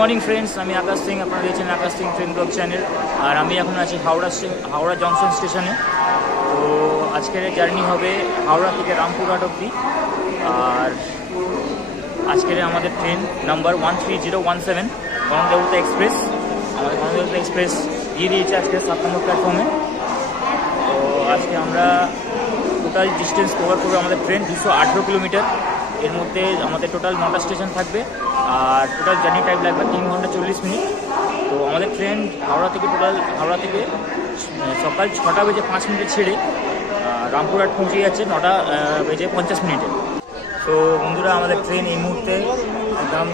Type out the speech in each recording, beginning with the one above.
Morning friends, আমি আকাশ সিং। আপনারা দেখছেন আকাশ সিং ট্রেন ব্লগ চ্যানেল। আর আমি এখন আছি হাওড়া জংশন স্টেশনে। তো আজকের জার্নি হবে হাওড়া থেকে রামপুরহাট অবধি। আর আজকের আমাদের ট্রেন নাম্বার 13017 গণদেবতা এক্সপ্রেস। আমাদের গণদেবতা এক্সপ্রেস দিয়ে দিয়েছে আজকে 7 নম্বর প্ল্যাটফর্মে। তো আজকে আমরা টোটাল ডিস্টেন্স কভার করবে আমাদের ট্রেন 218 কিলোমিটার। এর মধ্যে আমাদের টোটাল 9টা স্টেশন থাকবে আর টোটাল জার্নি টাইম লাগবে 3 ঘন্টা 40 মিনিট। তো আমাদের ট্রেন হাওড়া থেকে সকাল 6টা বেজে 5 মিনিটে ছেড়ে রামপুরহাট পৌঁছে যাচ্ছে 9টা বেজে 50 মিনিটে। তো বন্ধুরা, আমাদের ট্রেন এই মুহূর্তে একদম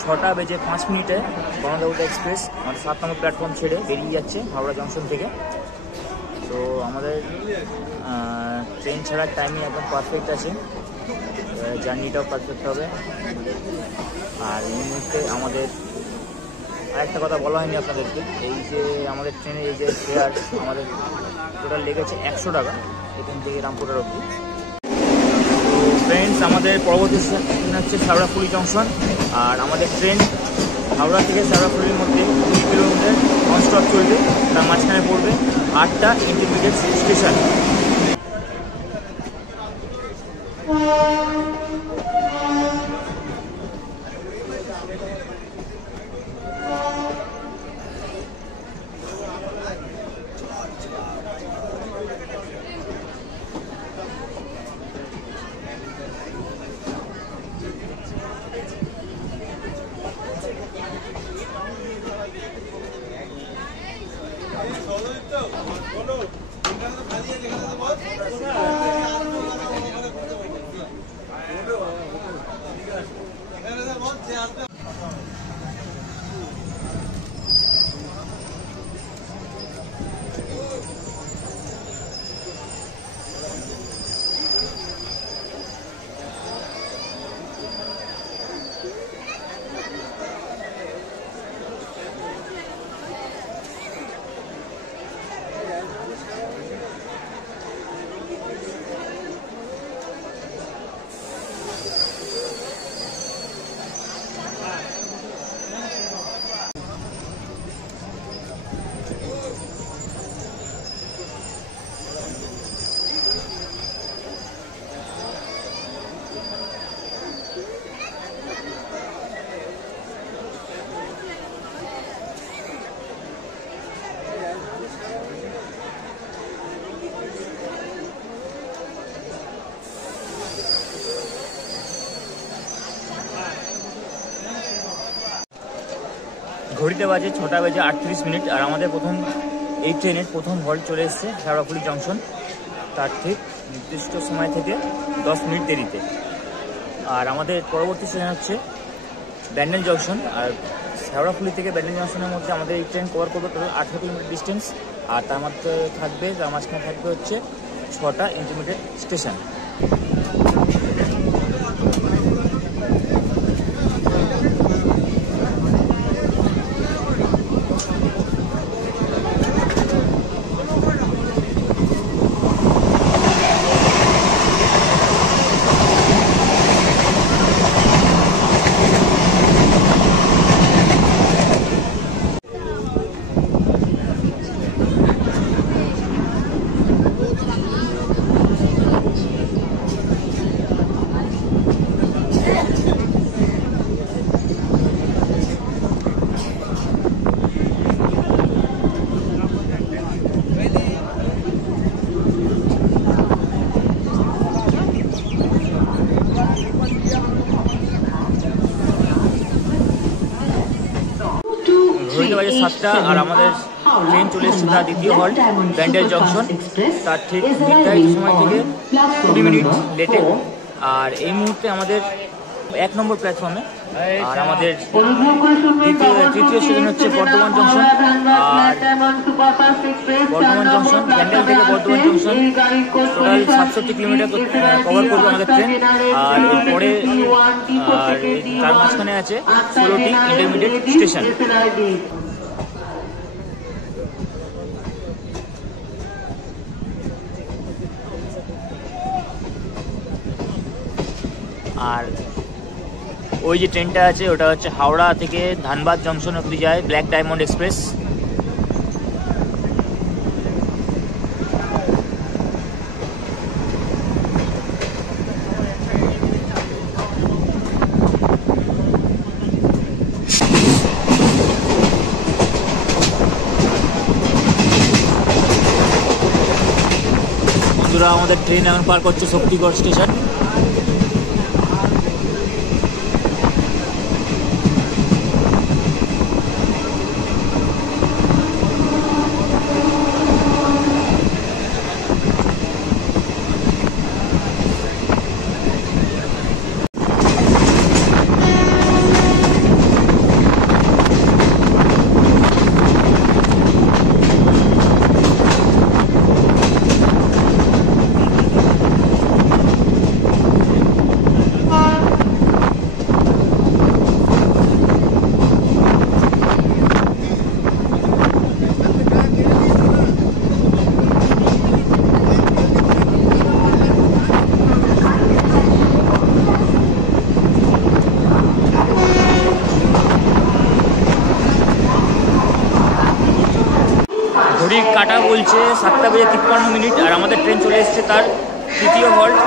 6টা বেজে 5 মিনিটে গণদেবতা এক্সপ্রেস আমাদের 7 নম্বর প্ল্যাটফর্ম ছেড়ে বেরিয়ে যাচ্ছে হাওড়া জংশন থেকে। তো আমাদের ট্রেন ছাড়ার টাইমিং একদম পারফেক্ট আছে, জার্নিটাও পারফেক্ট হবে। আর এই মুহূর্তে আমাদের আরেকটা কথা বলা হয়নি আপনাদেরকে, এই যে আমাদের ট্রেনের এই যে ফেয়ার আমাদের টোটাল লেগেছে 100 টাকা এখান থেকে রামপুরহাট অবধি। তো ফ্রেন্ডস, আমাদের পরবর্তী স্টেশন হচ্ছে শেওড়াফুলি জংশন। আর আমাদের ট্রেন হাওড়া থেকে শেওড়াফুলির মধ্যে 20 কিলোমিটার নন স্টপ চলবে। তার মাঝখানে পড়বে 8টা ইন্টারমিডিয়েট স্টেশন। ঘড়িতে বাজে 6টা বেজে 38 মিনিট। আর আমাদের এই ট্রেনের প্রথম হল্ট চলে এসছে শেওড়াফুলি জংশন, তার ঠিক নির্দিষ্ট সময় থেকে 10 মিনিট দেরিতে। আর আমাদের পরবর্তী স্টেশন হচ্ছে ব্যান্ডেল জংশন। আর শেওড়াফুলি থেকে ব্যান্ডেল জংশনের মধ্যে আমাদের এই ট্রেন কভার করবে টোটাল 18 কিলোমিটার ডিস্টেন্স। আর তার মাঝখানে থাকবে হচ্ছে 6টা ইন্টারমিডিয়েট স্টেশন। ঘড়িতে বাজে 7টা। আর আমাদের ট্রেন চলে এসেছে তার দ্বিতীয় হল্ট ব্যান্ডেল জংশন, তার ঠিক নির্ধারিত সময় থেকে 20 মিনিট লেটে। আর এই মুহূর্তে আমাদের 1 নম্বর প্ল্যাটফর্মে। আর আমাদের তৃতীয় স্টেশন হচ্ছে বর্ধমান জংশন। আর বর্ধমান জংশন, ব্যান্ডেল থেকে Bardhaman junction total 67 kilometre cover করবে আমাদের ট্রেন। আর এরপরে তার মাঝখানে আছে 16টি ইন্টারমিডিয়েট স্টেশন। আর ওই যে ট্রেনটা আছে ওটা হচ্ছে হাওড়া থেকে ধানবাদ জংশন অবধি যায়, ব্ল্যাক ডায়মন্ড এক্সপ্রেস। বন্ধুরা আমাদের ট্রেন এখন পার করছে শক্তিগড় স্টেশন। ঘড়ির কাঁটা বলছে 7:53 আর আমাদের ট্রেন চলে এসেছে তার তৃতীয় হল্ট,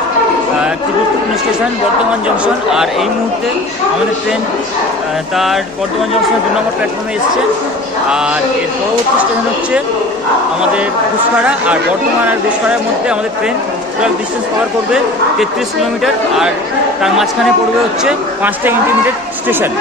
একটি গুরুত্বপূর্ণ স্টেশন বর্ধমান জংশন। আর এই মুহূর্তে আমাদের ট্রেন তার বর্ধমান জংশনের 2 নম্বর প্ল্যাটফর্মে এসছে। আর এর পরবর্তী স্টেশন হচ্ছে আমাদের ঘুষখাড়া। আর বর্ধমান আর ঘুষখাড়ার মধ্যে আমাদের ট্রেন টোটাল ডিস্টেন্স কভার করবে 33 কিলোমিটার। আর তার মাঝখানে পড়বে হচ্ছে 5টা ইন্টারমিডিয়েট স্টেশন।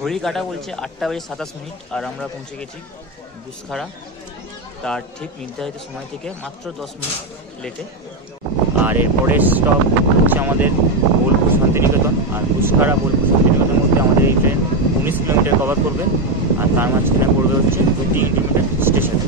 ঘড়ি কাটা বলছে 8:27 আর আমরা পৌঁছে গেছি ঘুষখাড়া তার ঠিক নির্ধারিত সময় থেকে মাত্র 10 মিনিট লেটে। আর এর পরের স্টপ হচ্ছে আমাদের বোলপুর শান্তিনিকেতন। আর ঘুষখাড়া বোলপুর শান্তিনিকেতনের মধ্যে আমাদের এই ট্রেন 19 কিলোমিটার কভার করবে। আর তার মাঝখানে পড়বে হচ্ছে 2টি ইন্টারমিডিয়েট স্টেশন।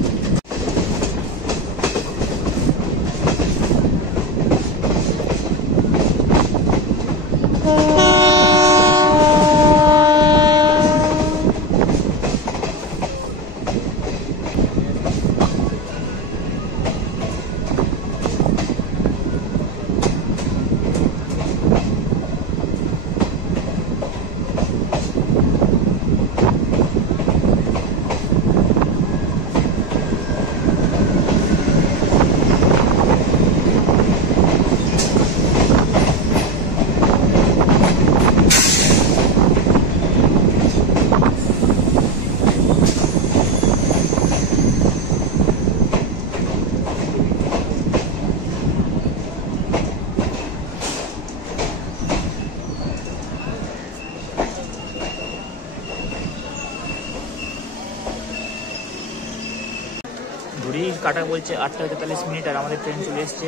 ঘড়ির কাটা বলছে 8:43 আর আমাদের ট্রেন চলে এসছে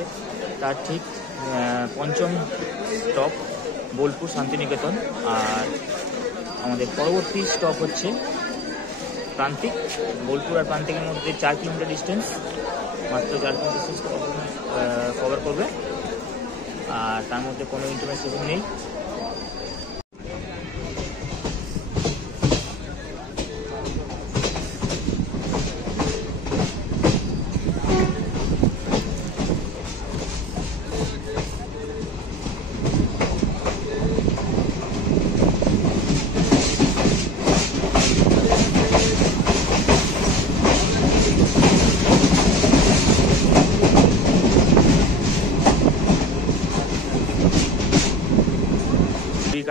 তার ঠিক 5ম স্টপ বোলপুর শান্তিনিকেতন। আর আমাদের পরবর্তী স্টপ হচ্ছে প্রান্তিক। বোলপুর আর প্রান্তিকের মধ্যে 4 কিলোমিটার ডিস্টেন্স, মাত্র 4 কিলোমিটার ডিস্টেন্স কভার করবে। আর তার মধ্যে কোনো ইন্টারমিডিয়েট স্টেশন নেই।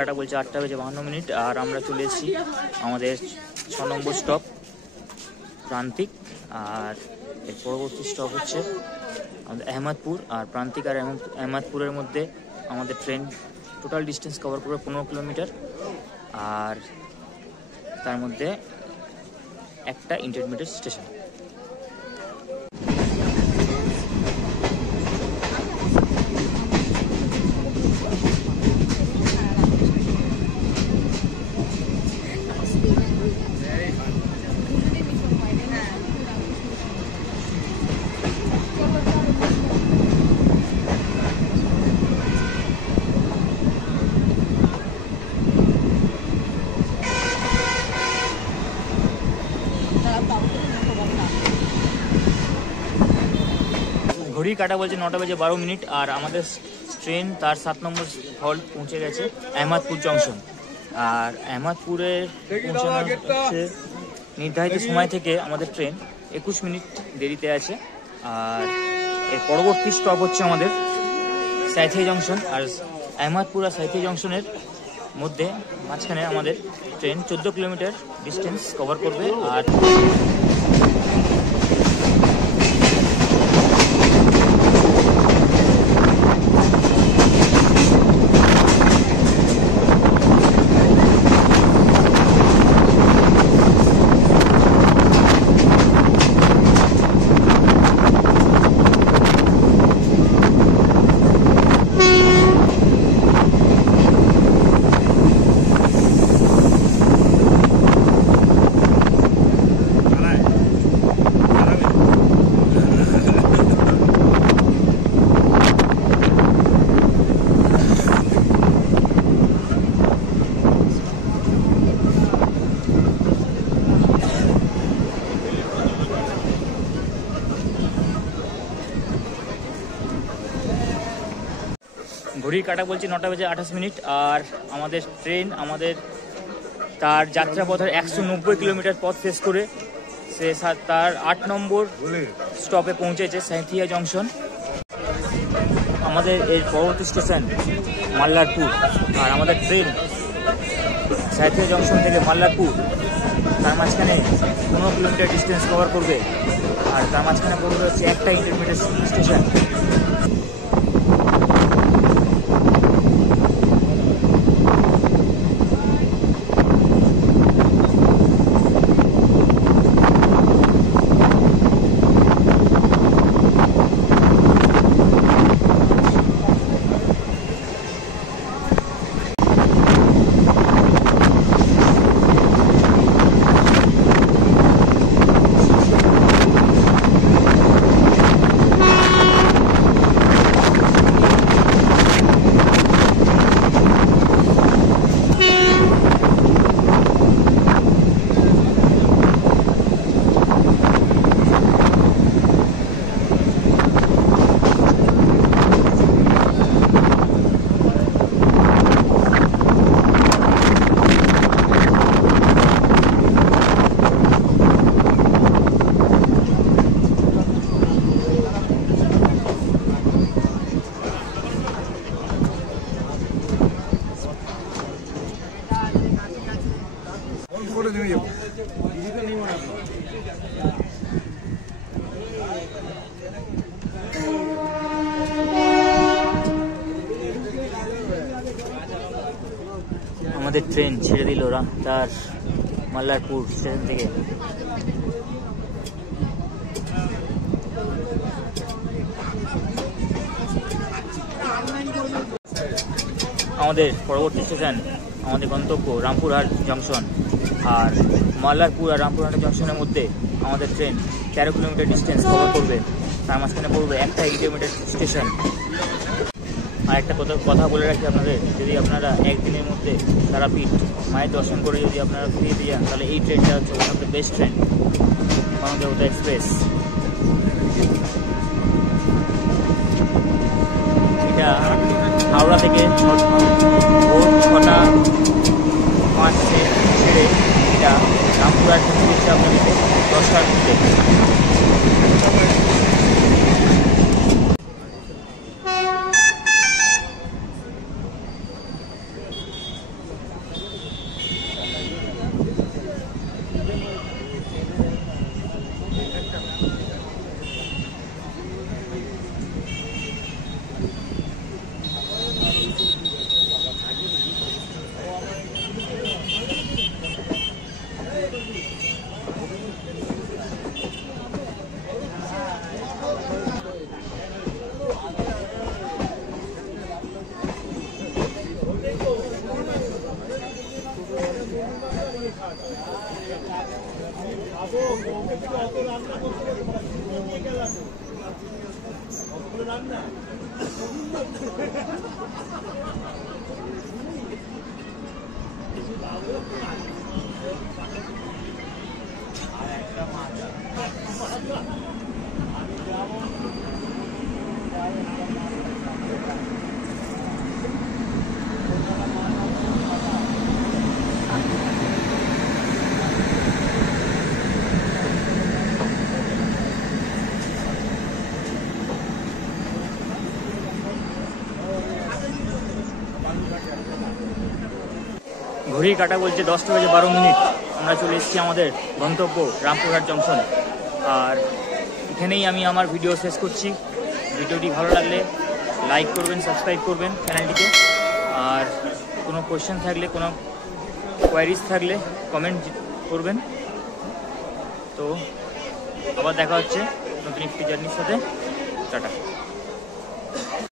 কাটা বলছে 8:52 আর আমরা চলে এসেছি আমাদের 6 নম্বর স্টপ প্রান্তিক, আর এর পরবর্তী স্টপ হচ্ছে আমাদের আহমদপুর। আর প্রান্তিক আর আহমদপুরের মধ্যে আমাদের ট্রেন টোটাল ডিস্টেন্স কভার করবে 15 কিলোমিটার, আর তার মধ্যে একটা ইন্টারমিডিয়েট স্টেশন। ঘড়ি কাটা বলছে 9:12, আর আমাদের ট্রেন তার 7 নম্বর হল্ট পৌঁছে গেছে আহমদপুর জংশন। আর আহমদপুরে পৌঁছানো হচ্ছে নির্ধারিত সময় থেকে আমাদের ট্রেন 21 মিনিট দেরিতে আছে। আর এর পরবর্তী স্টপ হচ্ছে আমাদের সাঁইথিয়া জংশন। আর আহমদপুর আর সাঁইথিয়া জংশনের মধ্যে মাঝখানে আমাদের ট্রেন 14 কিলোমিটার ডিস্টেন্স কভার করবে। আর ঘড়ির কাটা বলছে 9:28। আর আমাদের ট্রেন তার যাত্রাপথের 190 কিলোমিটার পথ শেষ করে সে তার 8 নম্বর স্টপে পৌঁছেছে সাঁইথিয়া জংশন। আমাদের এর পরবর্তী স্টেশন মাল্লারপুর। আর আমাদের ট্রেন সাঁইথিয়া জংশন থেকে মাল্লারপুর, তার মাঝখানে 15 কিলোমিটার ডিস্টেন্স কভার করবে। আর তার মাঝখানে পড়বে হচ্ছে একটা ইন্টারমিডিয়েট স্টেশন। আমাদের ট্রেন ছেড়ে দিল তার মাল্লারপুর স্টেশন থেকে। আমাদের পরবর্তী স্টেশন আমাদের গন্তব্য রামপুরহাট জংশন। আর মাল্লারপুর আর রামপুরহাট জংশনের মধ্যে আমাদের ট্রেন 13 কিলোমিটার ডিস্টেন্স কভার করবে। তার মাঝখানে পড়বে একটা ইন্টারমিডিয়েট স্টেশন। আর একটা কথা বলে রাখি আপনাদের, যদি আপনারা একদিনের মধ্যে তারাপীঠ মায়ের দর্শন করে যদি আপনারা ফিরে দিয়ে যান, তাহলে এই ট্রেনটা হচ্ছে one of the best train, Bangladesh express. এটা হাওড়া থেকে ভোর 6:05 ছেড়ে এটা রামপুরহাট পৌঁছে আপনাদের 10টার মধ্যে। ঘড়ি কাটা বলছে 10:12। আমরা চলে এসেছি আমাদের গন্তব্য রামপুরহাট জংশন। আর এখানেই আমি আমার ভিডিও শেষ করছি। ভিডিওটি ভালো লাগলে লাইক করবেন, সাবস্ক্রাইব করবেন চ্যানেলটিকে। আর কোনো কোয়েশ্চেন থাকলে, কোনো কোয়ারিজ থাকলে কমেন্ট করবেন। তো আবার দেখা হচ্ছে নতুন একটি জার্নির সাথে। টাটা।